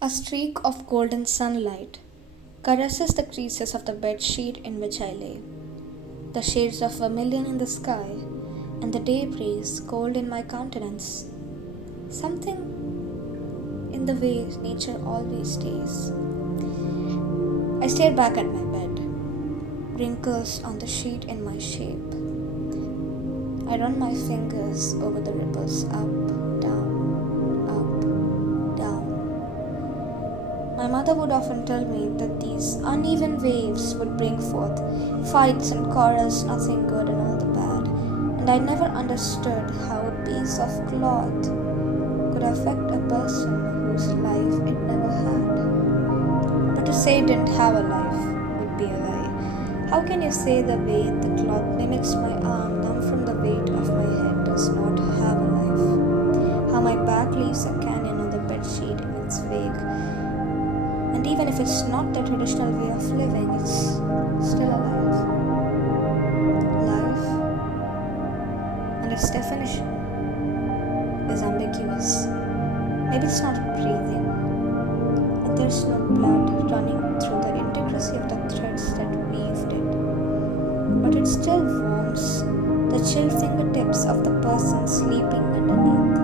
A streak of golden sunlight caresses the creases of the bedsheet in which I lay. The shades of vermilion in the sky and the day breeze cold in my countenance. Something in the way nature always stays. I stare back at my bed, wrinkles on the sheet in my shape. I run my fingers over the ripples up, down. My mother would often tell me that these uneven waves would bring forth fights and quarrels, nothing good and all the bad, and I never understood how a piece of cloth could affect a person whose life it never had. But to say it didn't have a life would be a lie. How can you say the way the cloth mimics my arm, numb from the weight of my head, does not have a life? How my back leaves a canyon on the bedsheet in its wake. And even if it's not the traditional way of living, it's still alive. Life, and its definition, is ambiguous. Maybe it's not breathing, and there's no blood running through the intricacy of the threads that weaved it. But it still warms the chill fingertips of the person sleeping underneath.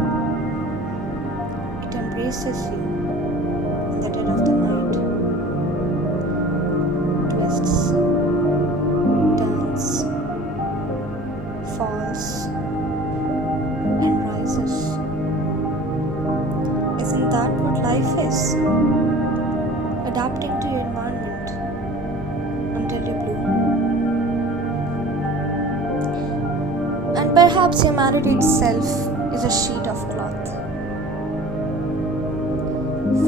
It embraces you in the dead of the night, twists, turns, falls, and rises. Isn't that what life is? Adapting to your environment until you bloom. And perhaps humanity itself is a sheet of cloth,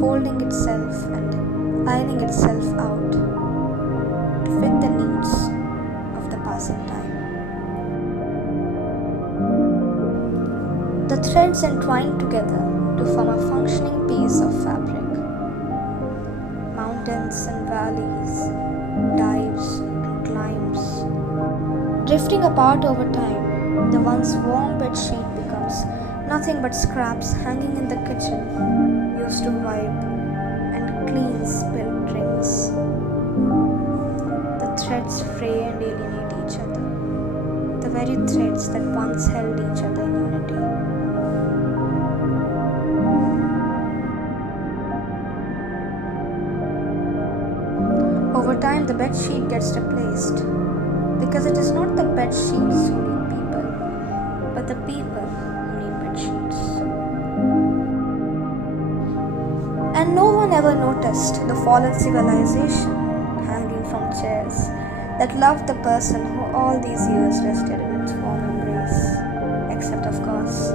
folding itself and ironing itself out to fit the needs of the passing time. The threads entwine together to form a functioning piece of fabric. Mountains and valleys, dives and climbs. Drifting apart over time, the once warm bedsheet becomes nothing but scraps hanging in the kitchen, used to wipe and clean spilled drinks. The threads fray and alienate each other, the very threads that once held each other in unity. Over time, the bedsheet gets replaced because it is not the bedsheets who need people, but the people who need bedsheets. And no one ever noticed the fallen civilization hanging from chairs that loved the person who all these years rested in its warm embrace, except, of course,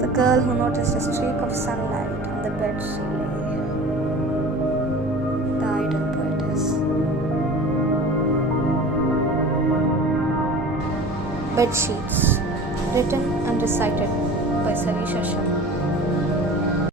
the girl who noticed a streak of sunlight on the bed she lay, the idle poetess. Bedsheets, written and recited by Salisha Sharma.